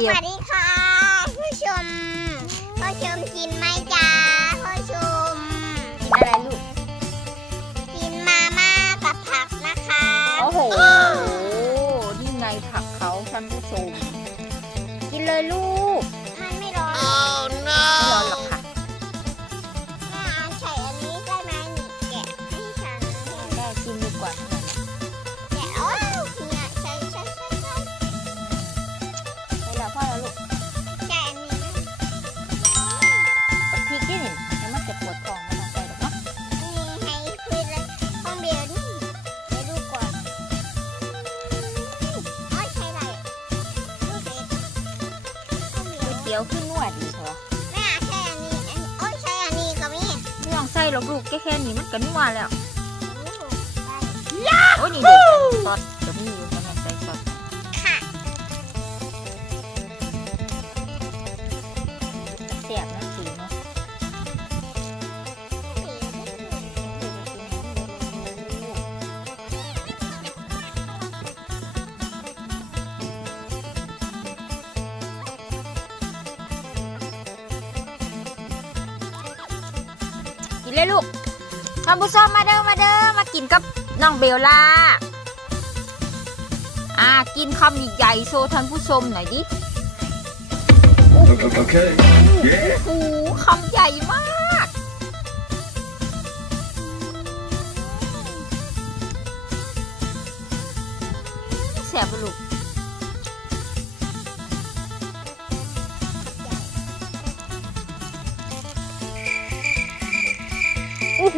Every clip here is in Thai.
เดียว สวัสดีค่ะ ผู้ชมผู้ชมกิน ห้องเดียวก๋วยเตี๋ยวขึ้นนวดดีเถอะแม่ใช่อันนี้อันโอ้ยใช่อันนี้ก็มีไม่ต้องใส่หรอกลูกแค่แค่นี้มันก็นัวแล้วโอ้ได้โอ้ยนี่เด็กซอสจะมีอยู่ กินเลยลูกท่านผู้ชมมาเด้อมาเด้อมากินกับน้องเบลล่าอ่ากินคำใหญ่ๆโชว์ท่านผู้ชมหน่อยดิ Okay. Yeah. โอ้โหคำใหญ่มากแสบปะลูก ห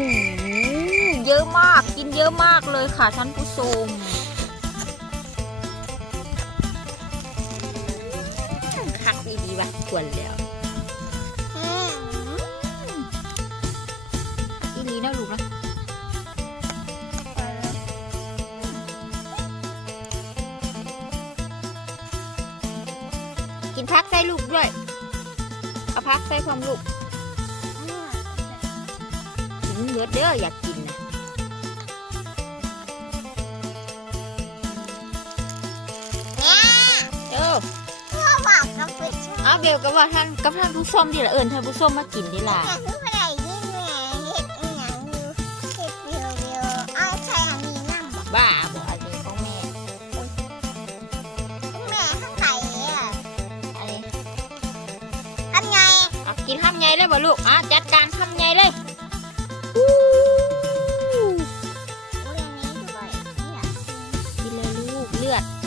เยอะมากกินเยอะมากเลยค่ะท่านผู้ชมคักดีๆวะควรแล้วอืมอีนี้นะลูกนะกินพักใส่ลูกด้วย เอาพักใส่ความลูก กินเลือดเด้ออยากกินนะเนี่ยเออพ่อบอกกับผู้ชมเอาเบลกับว่าท่านกับท่านผู้ส้มดีละเอิญท่านผู้ส้มมากินดีล่ะแต่คืออะไรยิ่งแม่เฮ็ดอีหยังอยู่เฮ็ดเดียวเดียวเอาใส่อันนี้นั่งบอกบ้าบอกอันนี้ของแม่แม่ข้างไก่อะอันนี้ทำไงเอากินทำไงเลยบ่ลูกอะจัดการทำไงเลยท ayudar.